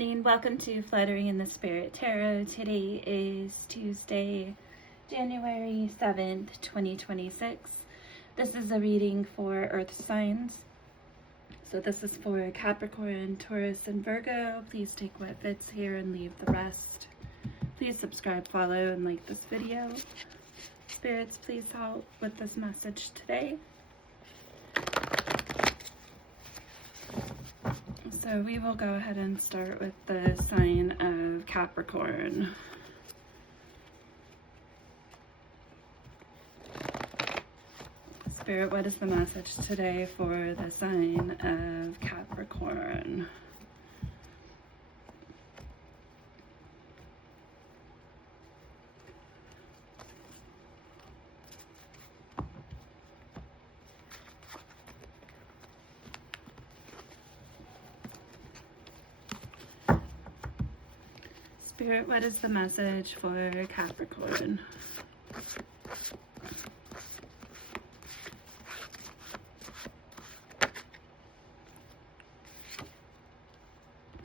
morning. Welcome to Fluttering in the Spirit Tarot. Today is Tuesday, January 7th, 2026. This is a reading for Earth signs. So this is for Capricorn, Taurus, and Virgo. Please take what fits here and leave the rest. Please subscribe, follow, and like this video. Spirits, please help with this message today. So we will go ahead and start with the sign of Capricorn. Spirit, what is the message today for the sign of Capricorn? Spirit, what is the message for Capricorn?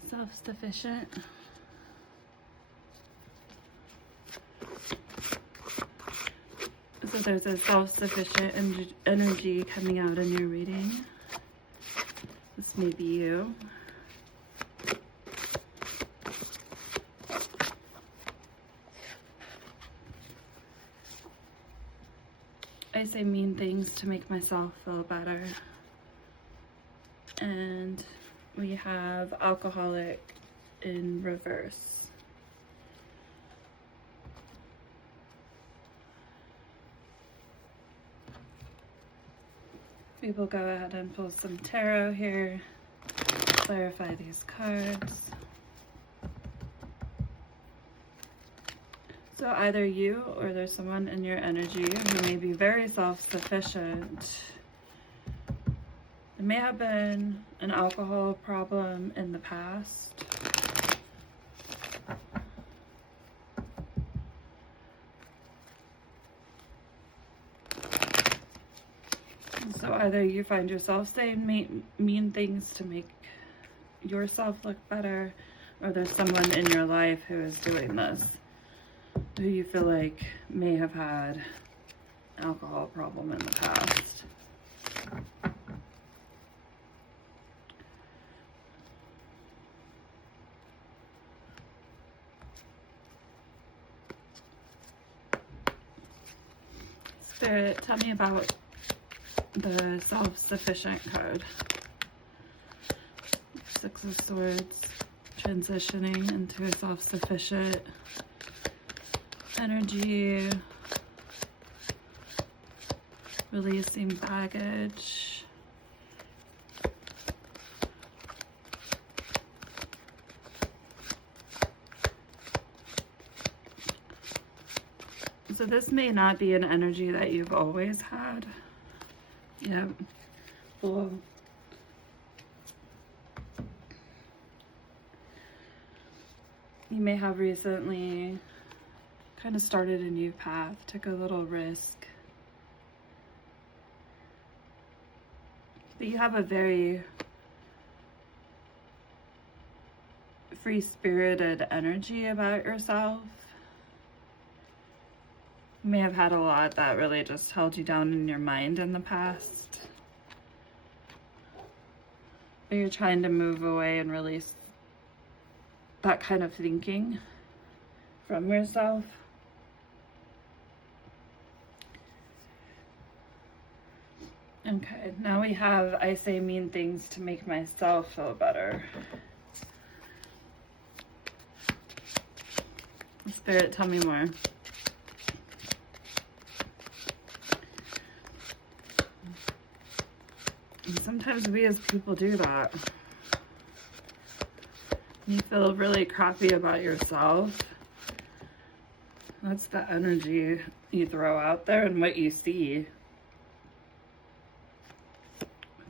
Self-sufficient. So there's a self-sufficient energy coming out in your reading. This may be you. I say mean things to make myself feel better. And we have alcoholic in reverse. We will go ahead and pull some tarot here, clarify these cards. So either you or there's someone in your energy who may be very self-sufficient. There may have been an alcohol problem in the past. So either you find yourself saying mean things to make yourself look better, or there's someone in your life who is doing this, who you feel like may have had alcohol problem in the past. Spirit, tell me about the self-sufficient card. Six of Swords, transitioning into a self-sufficient energy, releasing baggage. So this may not be an energy that you've always had. Yep. Well, you may have recently kind of started a new path, took a little risk. But you have a very free-spirited energy about yourself. You may have had a lot that really just held you down in your mind in the past. But you're trying to move away and release that kind of thinking from yourself. Okay, now we have, I say mean things to make myself feel better. Spirit, tell me more. And sometimes we as people do that. You feel really crappy about yourself. That's the energy you throw out there and what you see.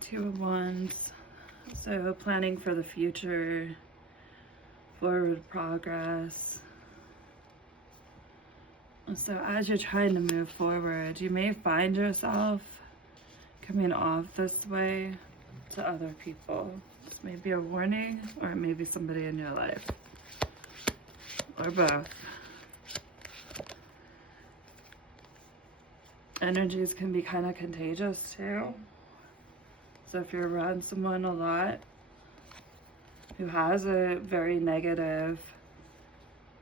Two of Wands. So planning for the future, forward progress. So as you're trying to move forward, you may find yourself coming off this way to other people. This may be a warning, or it may be somebody in your life, or both. Energies can be kind of contagious too. So if you're around someone a lot who has a very negative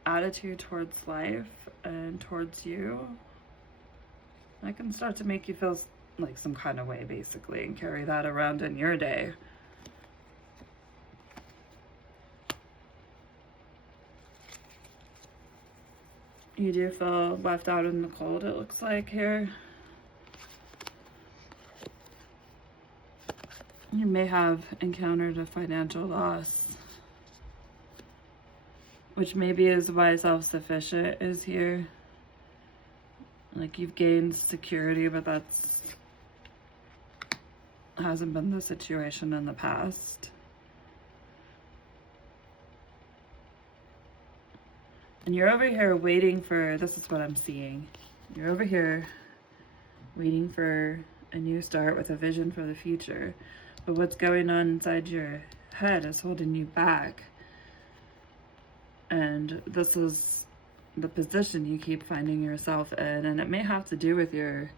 attitude towards life and towards you, that can start to make you feel like some kind of way, basically, and carry that around in your day. You do feel left out in the cold, it looks like here. You may have encountered a financial loss, which maybe is why self-sufficient is here. Like you've gained security, but that's hasn't been the situation in the past. And you're over here waiting for, this is what I'm seeing. You're over here waiting for a new start with a vision for the future. But what's going on inside your head is holding you back. And this is the position you keep finding yourself in. And it may have to do with your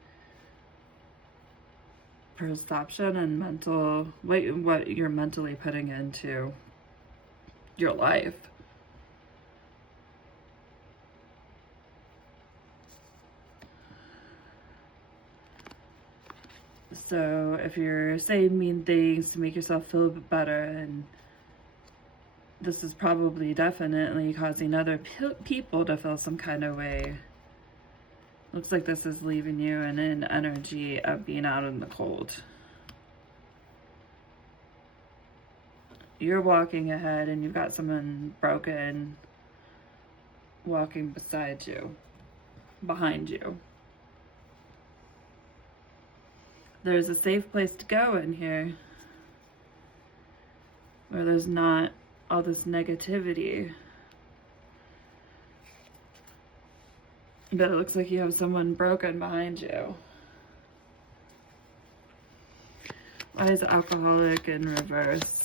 perception and mental, what you're mentally putting into your life. So if you're saying mean things to make yourself feel better, and this is probably definitely causing other people to feel some kind of way. Looks like this is leaving you in an energy of being out in the cold. You're walking ahead and you've got someone broken walking beside you, behind you. There's a safe place to go in here where there's not all this negativity. But it looks like you have someone broken behind you. Why is alcoholic in reverse?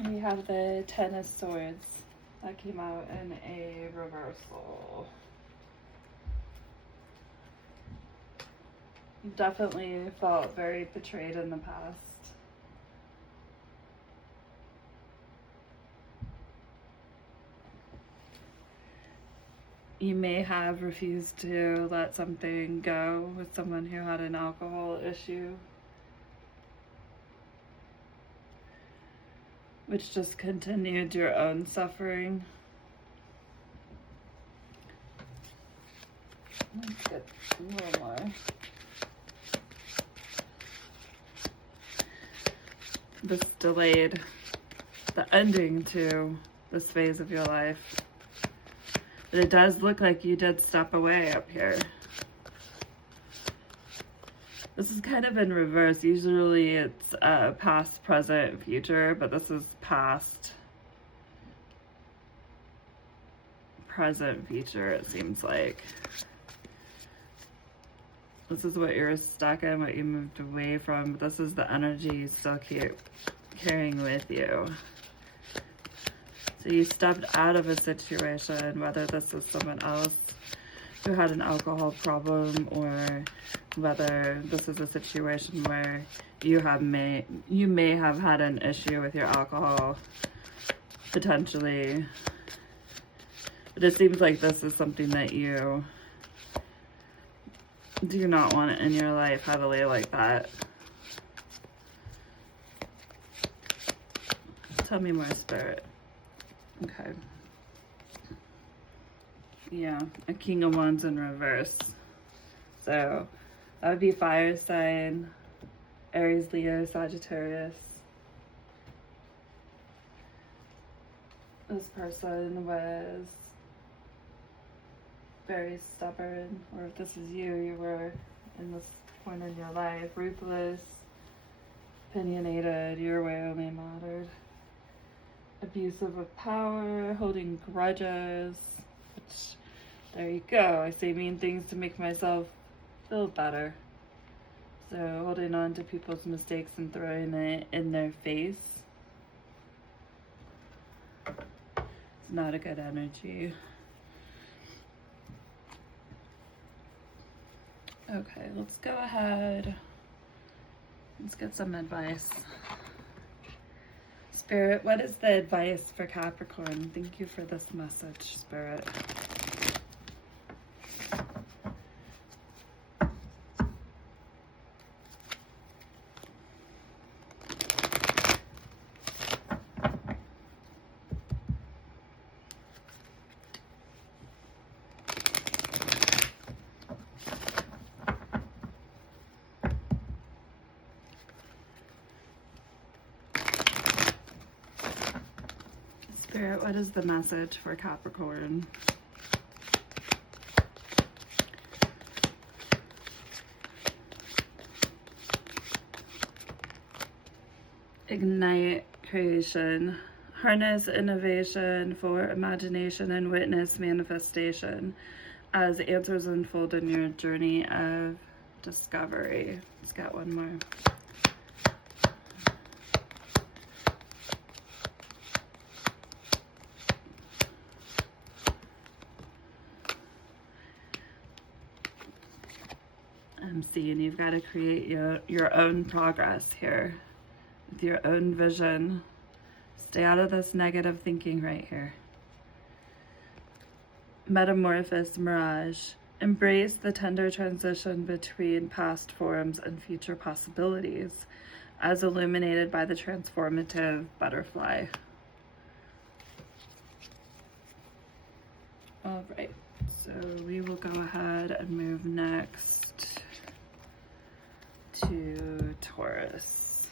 And we have the Ten of Swords that came out in a reversal. You've definitely felt very betrayed in the past. You may have refused to let something go with someone who had an alcohol issue, which just continued your own suffering. Let's get a little more. This delayed the ending to this phase of your life. But it does look like you did step away up here. This is kind of in reverse. Usually it's past, present, future, but this is past, present, future, it seems like. This is what you're stuck in, what you moved away from. But this is the energy you still keep carrying with you. So you stepped out of a situation, whether this is someone else who had an alcohol problem, or whether this is a situation where you may have had an issue with your alcohol, potentially. But it seems like this is something that you do not want it in your life heavily like that. Tell me more, Spirit. Okay. Yeah, a King of Wands in reverse. So that would be fire sign, Aries, Leo, Sagittarius. This person was very stubborn, or if this is you, you were in this point in your life, ruthless, opinionated, your way only mattered, abusive of power, holding grudges, which, there you go, I say mean things to make myself feel better. So holding on to people's mistakes and throwing it in their face. It's not a good energy. Okay, let's go ahead. Let's get some advice. Spirit, what is the advice for Capricorn? Thank you for this message, Spirit. Spirit, what is the message for Capricorn? Ignite creation. Harness innovation for imagination and witness manifestation as answers unfold in your journey of discovery. Let's get one more. I'm seeing you've got to create your own progress here with your own vision. Stay out of this negative thinking right here. Metamorphosis, mirage. Embrace the tender transition between past forms and future possibilities as illuminated by the transformative butterfly. All right, so we will go ahead and move next to Taurus.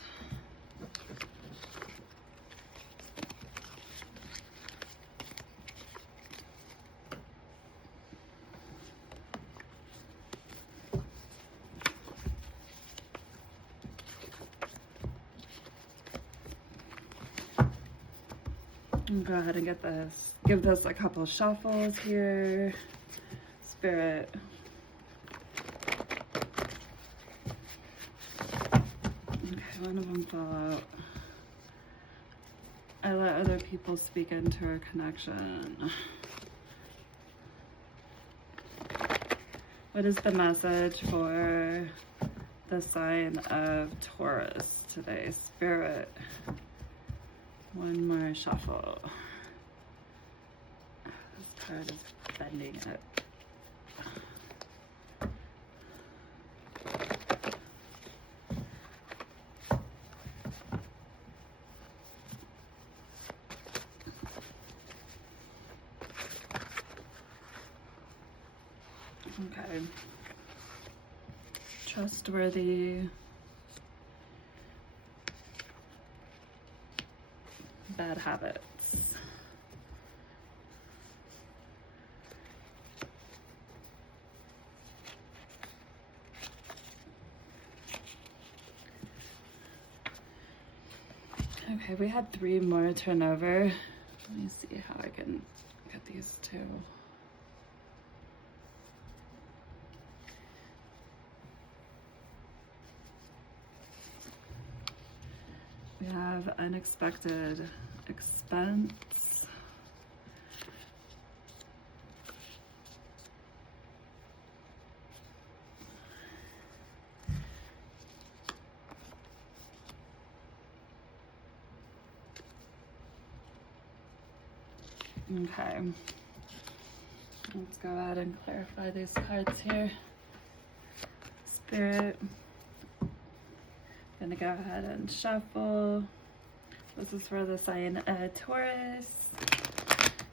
Go ahead and get this, give this a couple shuffles here. Spirit. Okay, one of them fell out. I let other people speak into our connection. What is the message for the sign of Taurus today? Spirit. One more shuffle. This card is bending it. Okay. Trustworthy. Bad habits. Okay, we had 3 more turnover. Let me see how I can get these 2. We have unexpected expense. Okay. Let's go ahead and clarify these cards here. Spirit. Gonna go ahead and shuffle. This is for the sign Taurus.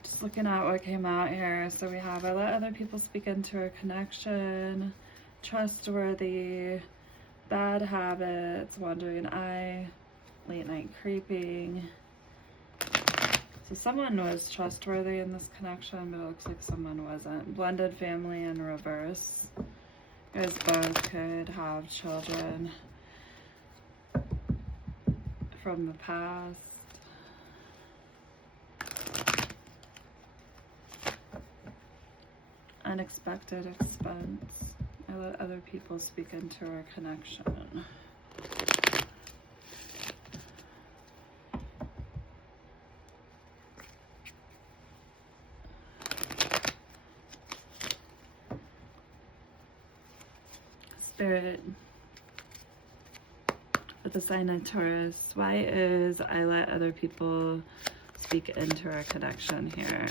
Just looking at what came out here. So we have, I let other people speak into our connection. trustworthy, bad habits, wandering eye, late night creeping. So someone was trustworthy in this connection, but it looks like someone wasn't. Blended family in reverse. You guys both could have children from the past. Unexpected expense. I let other people speak into our connection. Spirit, with the sign of Taurus, why is I let other people speak into our connection here?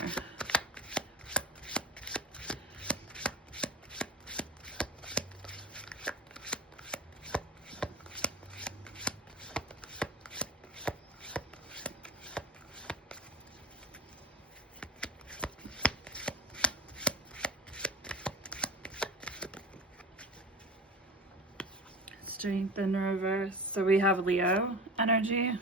Strength in reverse. So we have Leo energy.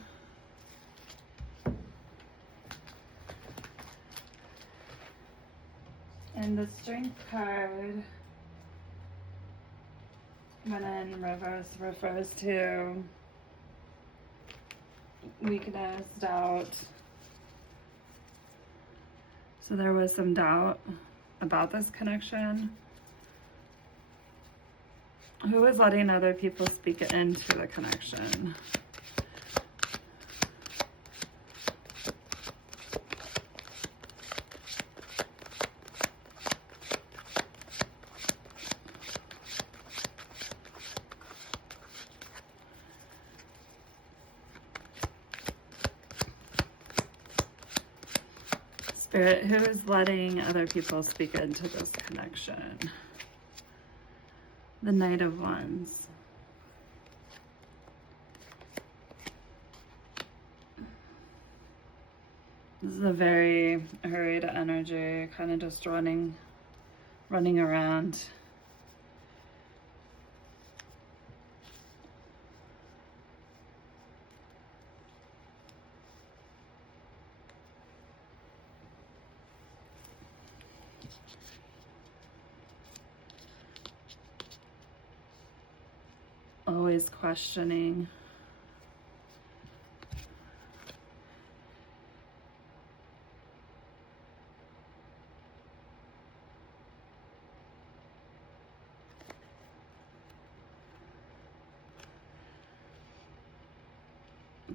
And the Strength card, when in reverse, refers to weakness, doubt. So there was some doubt about this connection. Who is letting other people speak into the connection? Spirit, who is letting other people speak into this connection? The Knight of Wands. This is a very hurried energy, kind of just running around. Always questioning.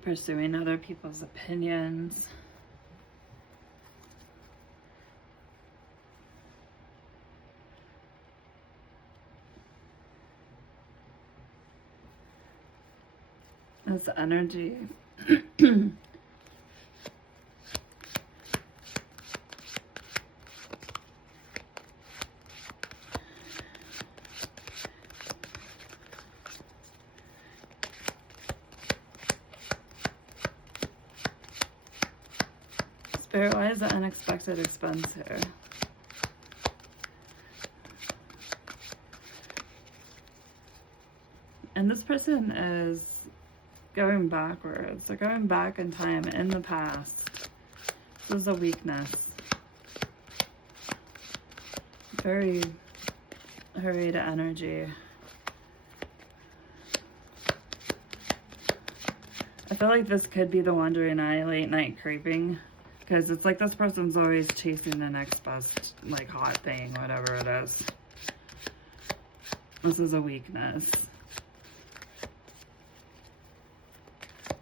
Pursuing other people's opinions. This energy. Spirit, why is the unexpected expense here? And this person is going backwards. They're going back in time, in the past. This is a weakness. Very hurried energy. I feel like this could be the wandering eye, late night creeping. Because it's like this person's always chasing the next best, like, hot thing, whatever it is. This is a weakness.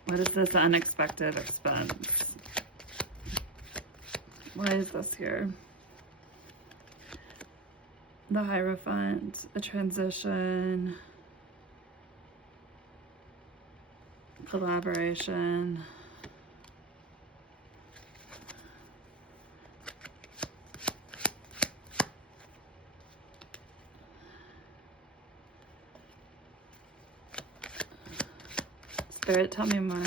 What is this unexpected expense? Why is this here? The Hierophant, a transition, collaboration. Spirit, tell me more.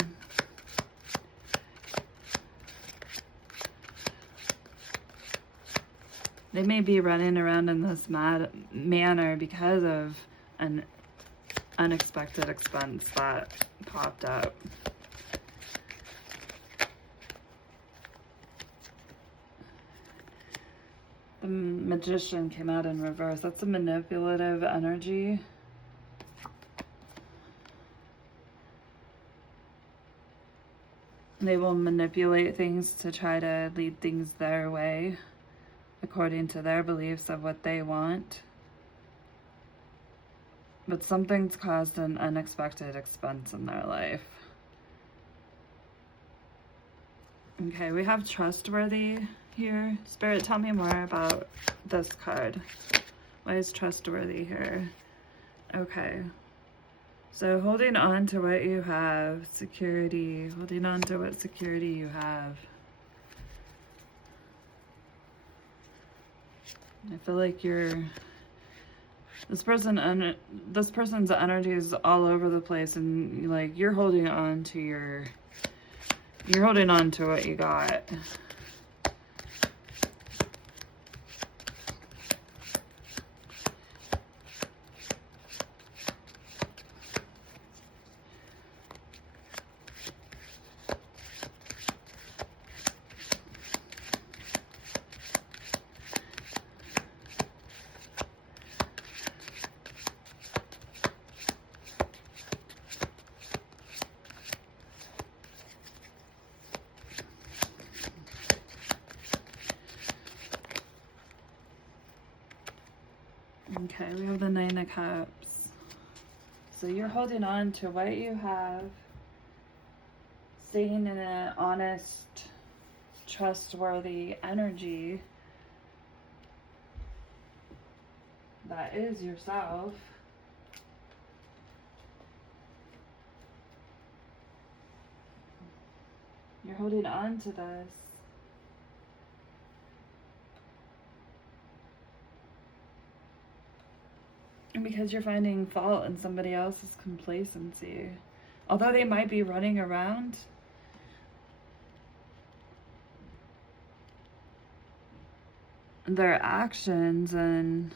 They may be running around in this mad manner because of an unexpected expense that popped up. The Magician came out in reverse. That's a manipulative energy. They will manipulate things to try to lead things their way, according to their beliefs of what they want. But something's caused an unexpected expense in their life. Okay, we have trustworthy here. Spirit, tell me more about this card. Why is trustworthy here? Okay. So holding on to what you have, security, holding on to what security you have. I feel like this person's energy is all over the place, and like you're holding on to what you got. Okay, we have the Nine of Cups. So you're holding on to what you have, staying in an honest, trustworthy energy that is yourself. You're holding on to this. Because you're finding fault in somebody else's complacency. Although they might be running around, their actions and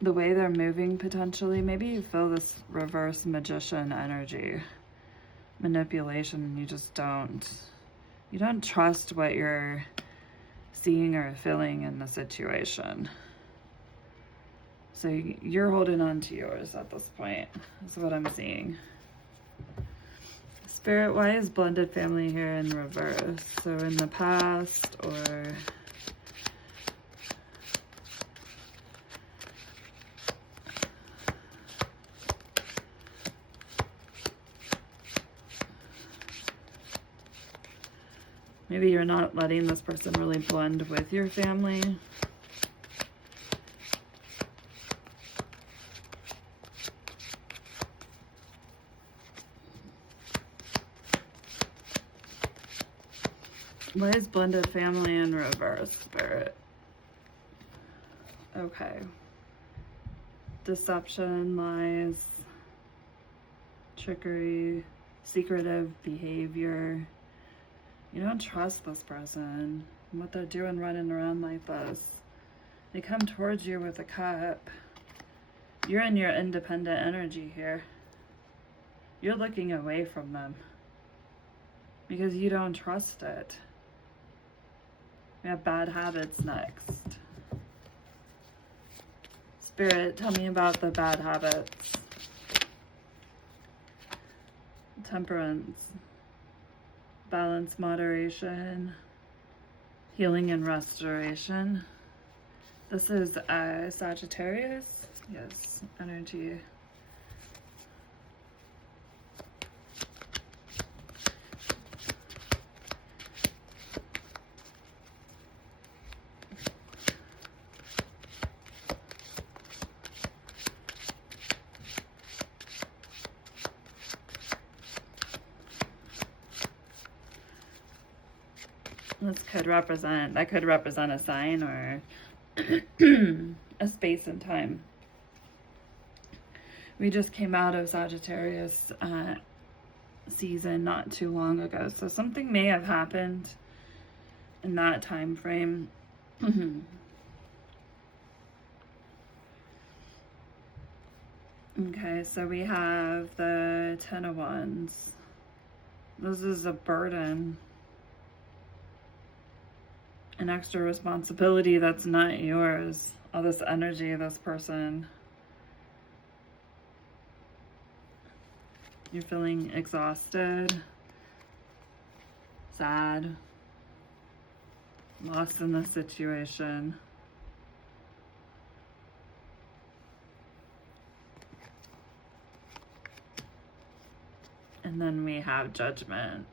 the way they're moving potentially, maybe you feel this reverse magician energy, manipulation, and you don't trust what you're seeing or feeling in the situation. So you're holding on to yours at this point, is what I'm seeing. Spirit, why is blended family here in reverse? So in the past, or maybe you're not letting this person really blend with your family. Why is blended family in reverse, Spirit? Okay. Deception, lies, trickery, secretive behavior. You don't trust this person and what they're doing running around like this. They come towards you with a cup. You're in your independent energy here. You're looking away from them because you don't trust it. We have bad habits next. Spirit, tell me about the bad habits. Temperance. Balance, moderation, healing and restoration. This is Sagittarius. Yes, energy. That could represent a sign or a space and time. We just came out of Sagittarius season not too long ago, so something may have happened in that time frame. Okay, so we have the Ten of Wands. This is a burden. An extra responsibility that's not yours. All this energy, this person. You're feeling exhausted, sad, lost in the situation. And then we have Judgment.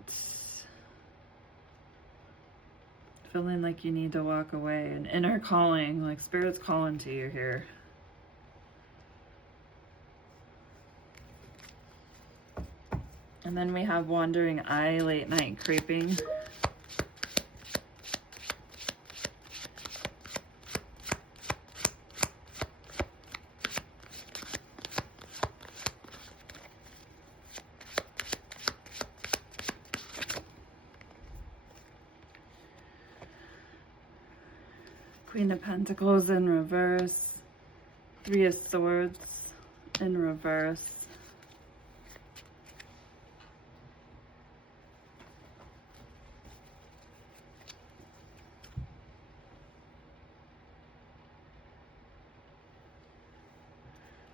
Feeling like you need to walk away. An inner calling, like Spirit's calling to you here. And then we have Wandering Eye, Late Night Creeping. Queen of Pentacles in reverse. Three of Swords in reverse.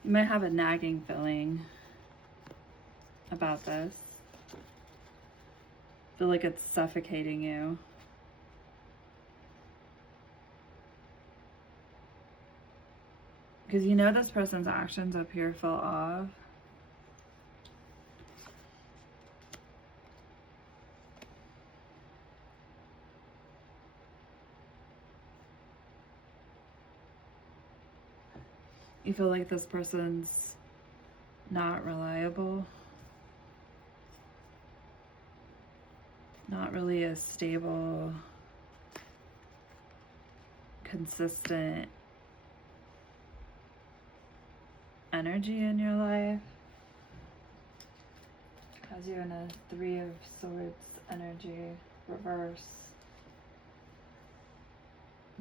You might have a nagging feeling about this. Feel like it's suffocating you. Because you know this person's actions up here fell off. You feel like this person's not reliable. Not really a stable, consistent energy in your life. Has you in a Three of Swords energy, reverse.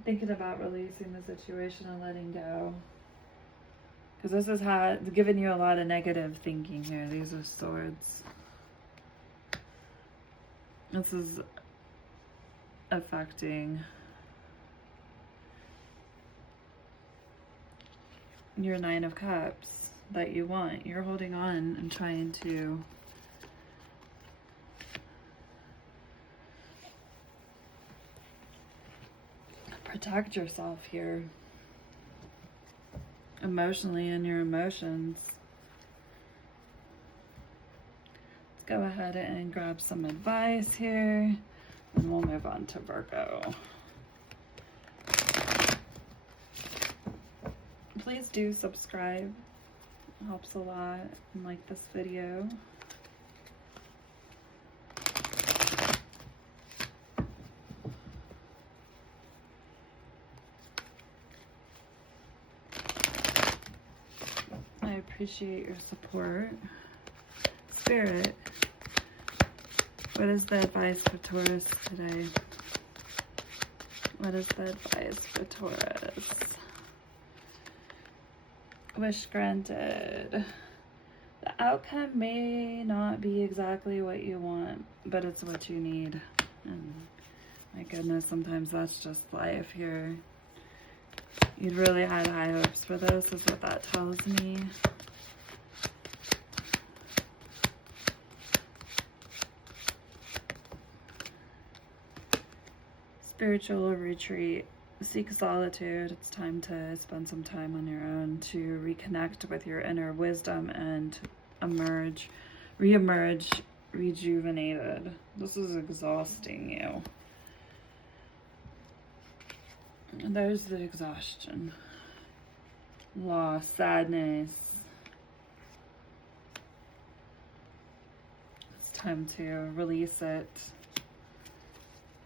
Thinking about releasing the situation and letting go. Because this has given you a lot of negative thinking here. These are Swords. This is affecting your Nine of Cups that you want. You're holding on and trying to protect yourself here emotionally and your emotions. Let's go ahead and grab some advice here and we'll move on to Virgo. Please do subscribe. It helps a lot, and like this video. I appreciate your support. Spirit, what is the advice for Taurus today? What is the advice for Taurus? Wish granted. The outcome may not be exactly what you want, but it's what you need. And my goodness, sometimes that's just life here. You'd really had high hopes for this, is what that tells me. Spiritual retreat. Seek solitude. It's time to spend some time on your own to reconnect with your inner wisdom and re-emerge rejuvenated. This is exhausting you. And there's the exhaustion. Loss, sadness. It's time to release it.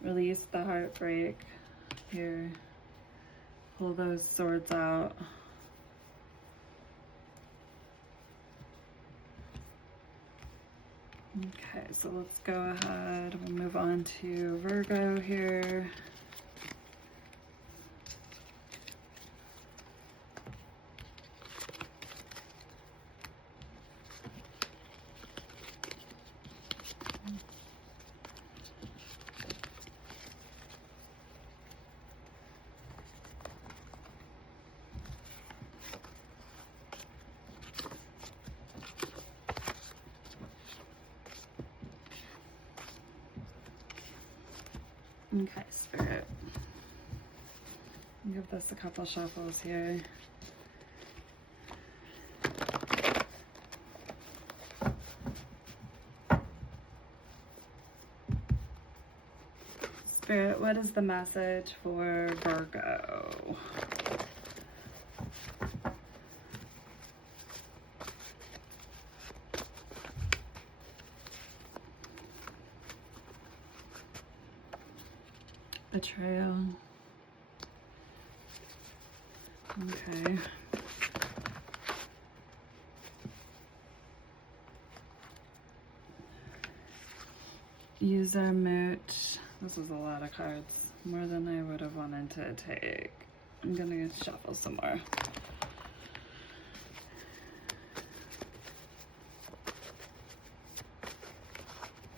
Release the heartbreak. Here, pull those swords out. Okay, so let's go ahead. We'll move on to Virgo here. Okay, Spirit. Give this a couple shuffles here. Spirit, what is the message for Virgo? Betrayal. Okay. User moot. This is a lot of cards. More than I would have wanted to take. I'm gonna shuffle some more.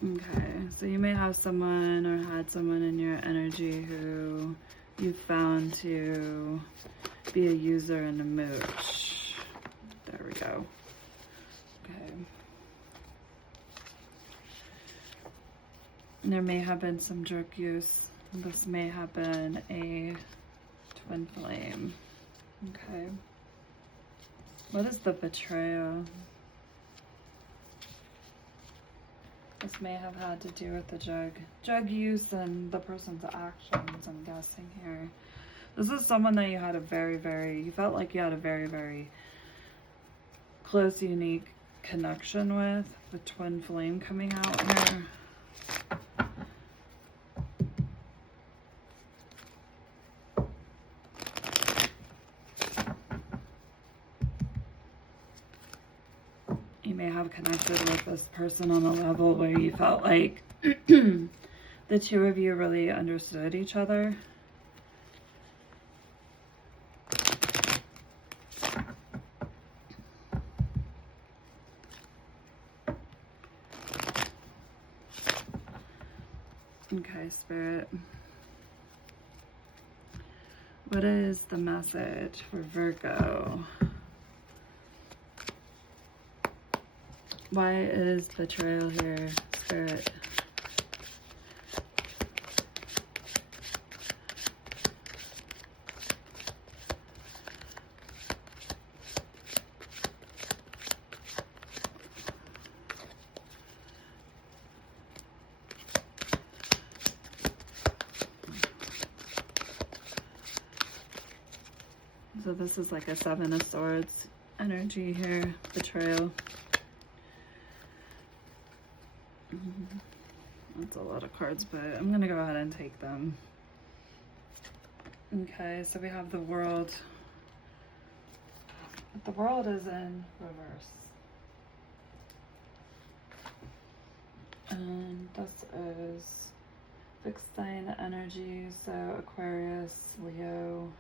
Okay, so you may have someone or had someone in your energy who you found to be a user and a mooch. There we go. Okay. There may have been some jerk use. This may have been a twin flame. Okay. What is the betrayal? This may have had to do with the drug use and the person's actions, I'm guessing here. This is someone that you had you felt like you had a very close, unique connection with. The twin flame coming out here. You may have connected with this person on a level where you felt like the two of you really understood each other. Okay, Spirit. What is the message for Virgo? Why is betrayal here, Spirit? So this is like a Seven of Swords energy here, betrayal. That's a lot of cards, but I'm gonna go ahead and take them. Okay, so we have the World. But the World is in reverse. And this is fixed sign energy, so Aquarius, Leo,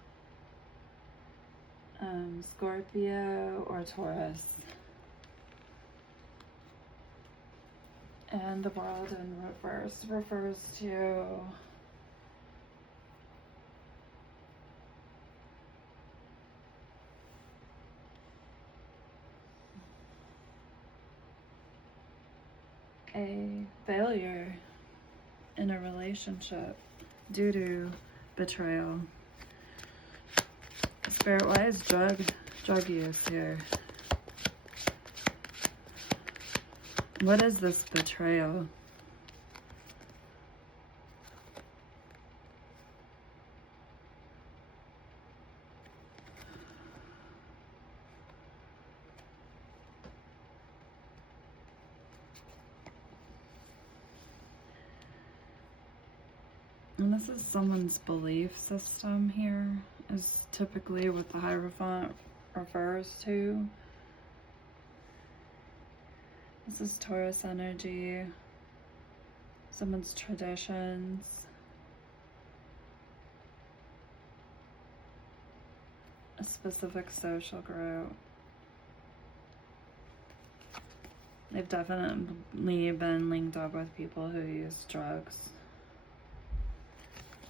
Scorpio, or Taurus. And the World in reverse refers to a failure in a relationship due to betrayal. Spirit, why is drug use here? What is this betrayal? And this is someone's belief system here, is typically what the Hierophant refers to. This is Taurus energy, someone's traditions, a specific social group. They've definitely been linked up with people who use drugs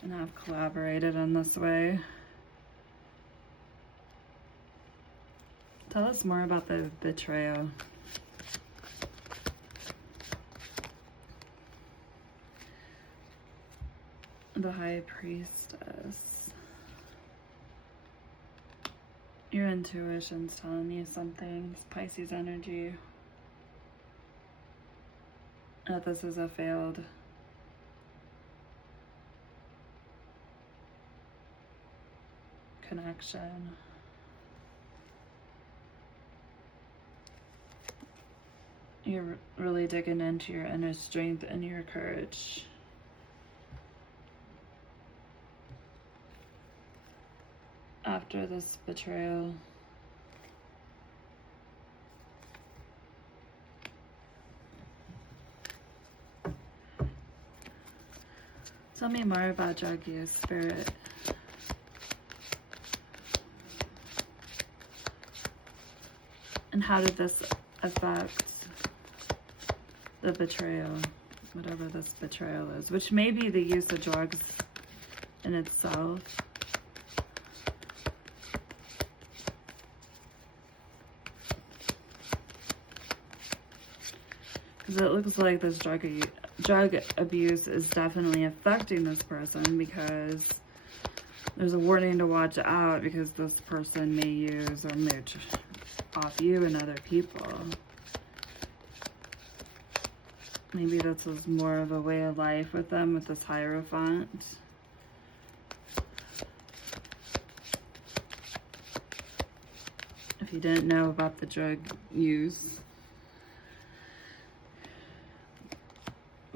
and have collaborated in this way. Tell us more about the betrayal. The High Priestess. Your intuition's telling you something. Pisces energy. That this is a failed connection. You're really digging into your inner strength and your courage. After this betrayal. Tell me more about drug use, Spirit. And how did this affect the betrayal, whatever this betrayal is, which may be the use of drugs in itself. Because it looks like this drug abuse is definitely affecting this person, because there's a warning to watch out, because this person may use or mooch off you and other people. Maybe this was more of a way of life with them, with this Hierophant. If you didn't know about the drug use.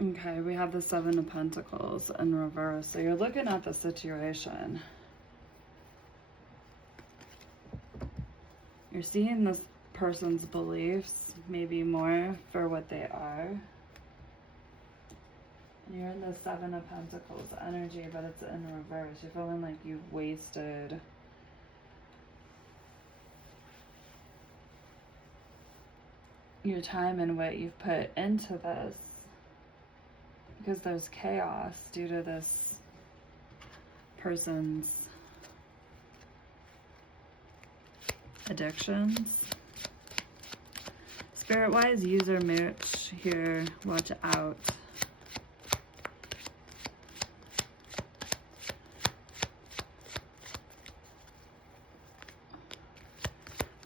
Okay, we have the Seven of Pentacles in reverse. So you're looking at the situation. You're seeing this person's beliefs, maybe more for what they are. And you're in the Seven of Pentacles energy, but it's in reverse. You're feeling like you've wasted your time and what you've put into this, because there's chaos due to this person's addictions. Spirit-wise, user mooch here. Watch out.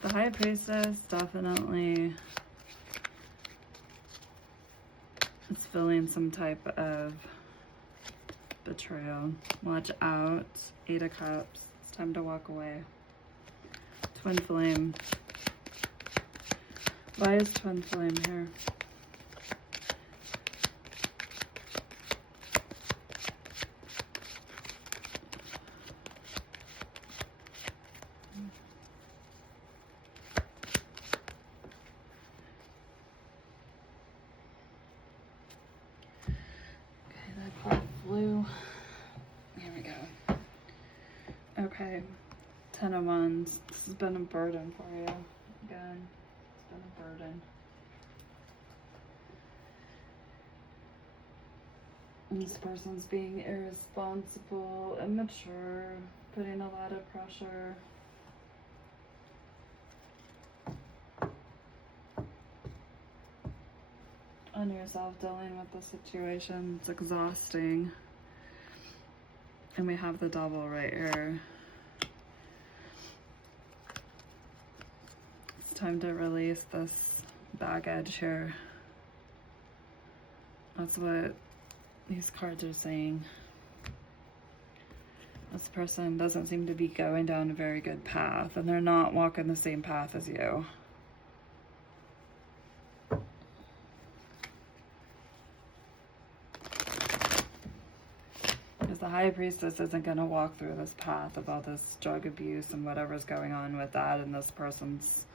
The High Priestess definitely is feeling some type of betrayal. Watch out. Eight of Cups. It's time to walk away. Twin Flame. Why is Twin Flame here? Okay, Ten of Wands. This has been a burden for you. Again, it's been a burden. This person's being irresponsible, immature, putting a lot of pressure. On yourself, dealing with the situation. It's exhausting. And we have the Devil right here. It's time to release this baggage here. That's what these cards are saying. This person doesn't seem to be going down a very good path, and they're not walking the same path as you. The High Priestess isn't going to walk through this path of all this drug abuse and whatever's going on with that, and this person's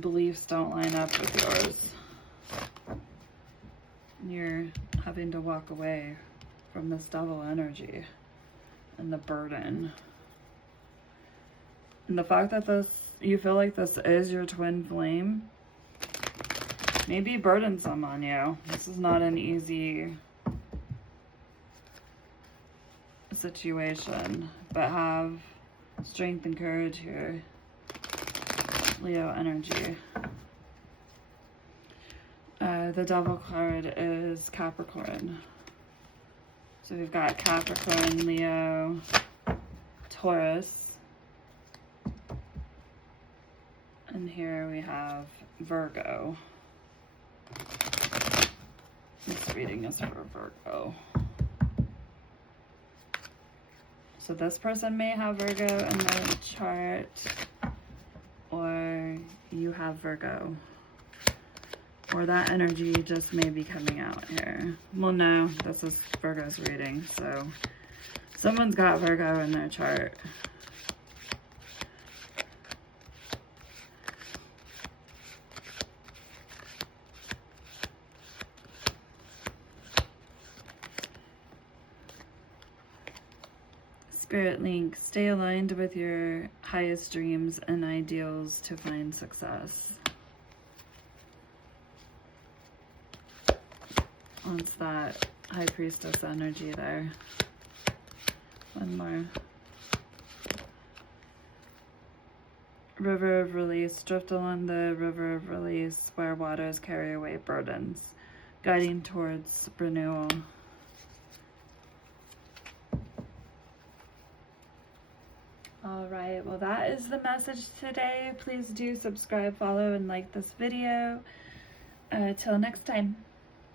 beliefs don't line up with yours. You're having to walk away from this Devil energy and the burden. And the fact that you feel like this is your twin flame may be burdensome on you. This is not an easy situation, but have strength and courage here. Leo energy. The devil card is Capricorn. So we've got Capricorn, Leo, Taurus. And here we have Virgo. This reading is for Virgo. So this person may have Virgo in their chart, or you have Virgo. Or that energy just may be coming out here. Well, no, this is Virgo's reading, so someone's got Virgo in their chart. Spirit link, stay aligned with your highest dreams and ideals to find success. What's that High Priestess energy there? One more. River of release, drift along the river of release where waters carry away burdens, guiding towards renewal. All right, well, that is the message today. Please do subscribe, follow, and like this video. Till next time.